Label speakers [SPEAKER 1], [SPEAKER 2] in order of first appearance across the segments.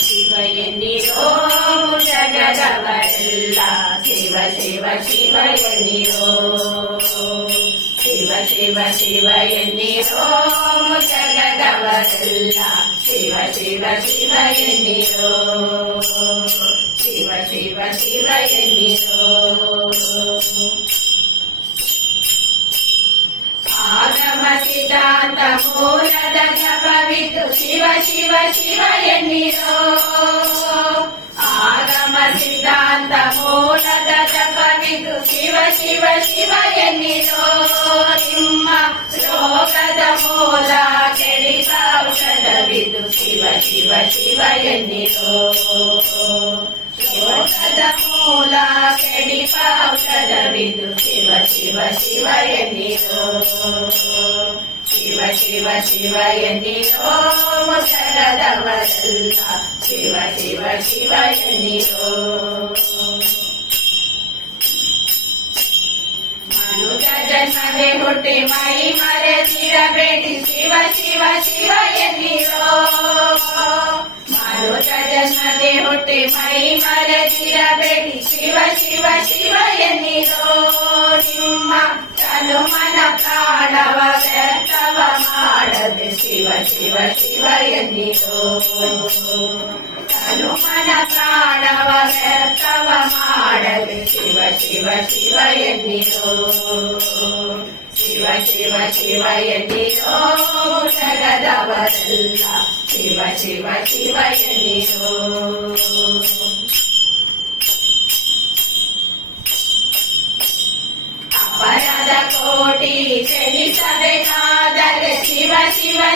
[SPEAKER 1] ಶಿವ ಎನ್ನಿರೋ ಜಗದವರೆಲ್ಲ ಶಿವ ಶಿವ ಶಿವ ಎನ್ನಿರೋ ಶಿವ ಶಿವ ಶಿವ ಎನ್ನಿರೋ ಜಗದವರೆಲ್ಲ ಶಿವ ಶಿವ ಶಿವ ಎನ್ನಿರೋ ಶಿವ ಶಿವ ಶಿವ ಎನ್ನಿರೋ ಮೂಲದ ಜಪವಿದು ಶಿವ ಶಿವ ಶಿವ ಎನ್ನಿರೋ ಆಗಮ ಸಿದ್ಧಾಂತ ಮೂಲದ ಜಪವಿದು ಶಿವ ಶಿವ ಶಿವ ಎನ್ನಿರೋ ನಿಮ್ಮ ರೋಗದ ಮೂಲ ಕೆಡಿಸ ಔಷಧವಿದು ಶಿವ ಶಿವ ಶಿವ ಎನ್ನಿರೋ శివ శివ శివ ఎన్నిరో శివ శివ శివ శివ ఎన్నిరో మనుజ హుట్టి మై మరే శివ శివ శివ ఎన్నిరో ಮೈ ಮರೆತಿರಬೇಡಿ ಶಿವ ಶಿವ ಶಿವ ಎನ್ನಿರೋ ನಿಮ್ಮ ತನು ಮನ ಪ್ರಾಣವ ವ್ಯರ್ಥವ ಮಾಡದೆ ಶಿವ ಶಿವ ಶಿವ ಎನ್ನಿರೋ ತನು ಮನ ಪ್ರಾಣವ ವ್ಯರ್ಥವ ಮಾಡದೆ ಶಿವ ಶಿವ ಶಿವ ಎನ್ನಿರೋ ಶಿವ ಶಿವ ಶಿವ ಎನ್ನಿರೋ ಜಗದವರೆಲ್ಲ ಶಿವ ಶಿವ ಶಿವ ಎನ್ನಿರೋ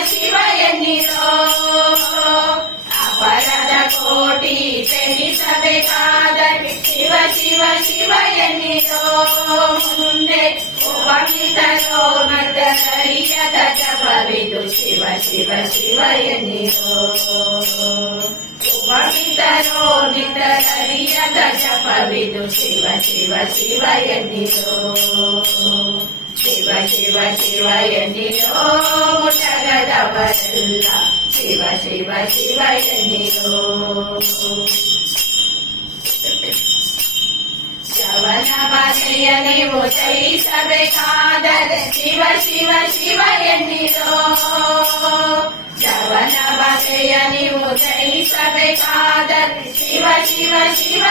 [SPEAKER 1] ಶಿವ ಶಿವ ಎನ್ನಿರೋ ಅಪರಾಧ ಕೋಟಿ ಕ್ಷಮಿಸಬೇಕಾದರೆ ಶಿವ ಶಿವ ಶಿವ ಎನ್ನಿರೋ ಮುಂದೆ ಉಪಮಿತರೋ ಮತರಿಯದ ಜಪವಿದು ಶಿವ ಶಿವ ಶಿವ ಎನ್ನಿರೋ ಉಪಮಿತರೋ ಮಿತರಿಯದ ಜಪವಿದು ಶಿವ ಶಿವ ಶಿವ శివ శివ శివ ఎన్నియో శివ శివ శివ ఎన్నియో శవన పదయ నీవు చైసబెకాదర శివ శివ శివ శవన శివ శివ శివ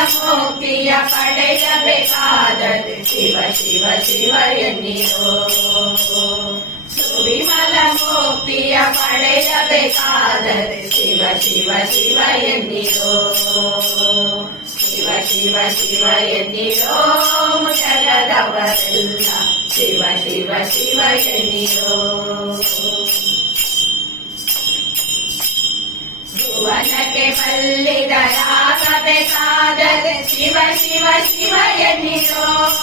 [SPEAKER 1] ಸುವಿಮಲ ಮುಕ್ತಿಯ ಪಡೆಯಬೇಕಾದರೆ ಶಿವ ಶಿವ ಶಿವ ಎನ್ನಿರೋ ಸುವಿಮಲ ಮುಕ್ತಿಯ ಪಡೆಯಬೇಕಾದರೆ ಶಿವ ಶಿವ ಶಿವ ಎನ್ನಿರೋ ಶಿವ ಶಿವ ಶಿವ ಎನ್ನಿರೋ ಜಗದವರೆಲ್ಲ ಶಿವ ಶಿವ ಶಿವ ಎನ್ನಿರೋ भुवनके दशास वे खाद शिव शिव शिव निोव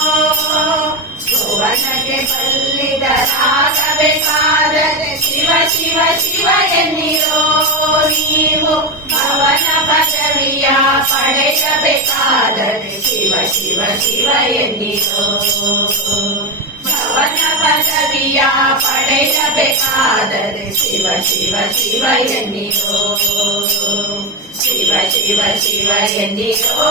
[SPEAKER 1] भुवनके दशास वे खाद शिव शिव शिव सादर शिव शिव शिव निो भवन ಪದವಿಯ ಪಡೆಯಬೇಕಾದರೆ ಶಿವ ಶಿವ ಶಿವ ಎನ್ನಿರೋ ಶಿವ ಶಿವ ಶಿವ ಎನ್ನಿರೋ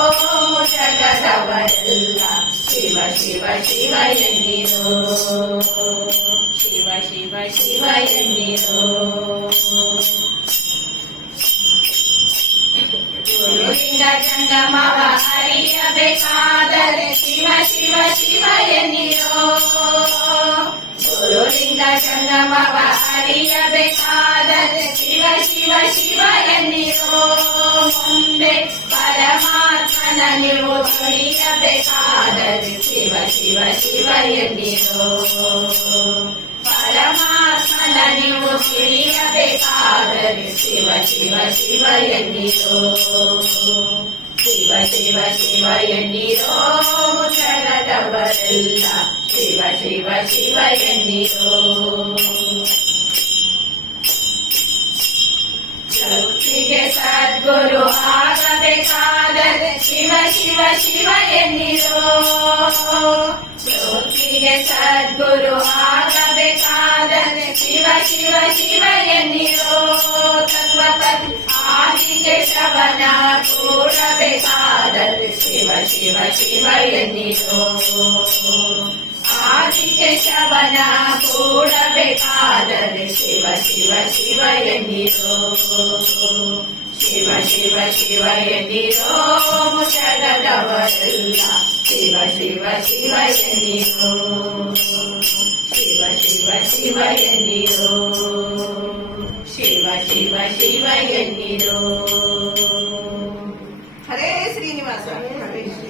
[SPEAKER 1] ಜಗದವರೆಲ್ಲ ಶಿವ ಶಿವ ಶಿವ ಎನ್ನಿರೋ ಶಿವ ಶಿವ ಶಿವ ಎನ್ನಿರೋ ಗುರುಲಿಂಗ ಜಂಗಮವ ಅರಿಯಬೇಕಾದರೆ ಶಿವ ಶಿವ ಶಿವ ಎನ್ನಿರೋ ಗುರುಲಿಂಗ ಜಂಗಮವ ಅರಿಯಬೇಕಾದರೆ ಶಿವ ಶಿವ ಶಿವ ಎನ್ನಿರೋ ಮುಂದೆ ಪರಮಾತ್ಮನ ನೀವು ತಿಳಿಯಬೇಕಾದರೆ ಶಿವ ಶಿವ ಶಿವ ಎನ್ನಿರೋ ಪರಮಾತ್ಮನ ನೀವು ತಿಳಿಯಬೇಕಾದರೆ ಶಿವ ಶಿವ ಶಿವ ಎನ್ನಿರೋ ಶಿವ ಶಿವ ಶಿವ ಎನ್ನಿರೋ ಜಗದವರೆಲ್ಲ ಶಿವ ಶಿವ ಶಿವ ಎನ್ನಿರೋ ಜಗತ್ತಿಗೆ ಸದ್ಗುರು ಆಗಬೇಕಾದರೆ ಶಿವ ಶಿವ ಶಿವ ಎನ್ನಿರೋ ಜ್ಯೋತಿಗೆ ಸದ್ಗುರು ಆಗಬೇಕಾದರೆ ಶಿವ ಶಿವ ಶಿವ ಎನ್ನಿರೋ ತತ್ವಪತಿ ಆದಿಕೇಶವನ ಕೂಡಬೇಕಾದರೆ ಶಿವ ಶಿವ ಶಿವ ಎನ್ನಿರೋ ಆದಿಕೇಶವನ ಕೂಡಬೇಕಾದರೆ ಶಿವ ಶಿವ ಶಿವ ಎನ್ನಿರೋ ಶಿವ ಶಿವ ಶಿವ ಎನ್ನಿರೋ ಮುಷಗದವರೆಲ್ಲ ಶಿವ ಶಿವ ಶಿವ ಎನ್ನಿರೋ ಶಿವ ಶಿವ ಶಿವ ಎನ್ನಿರೋ ಶಿವ ಶಿವ ಶಿವ ಎನ್ನಿರೋ
[SPEAKER 2] ಹರೇ ಶ್ರೀನಿವಾಸ ಹರೇ ಶ್ರೀ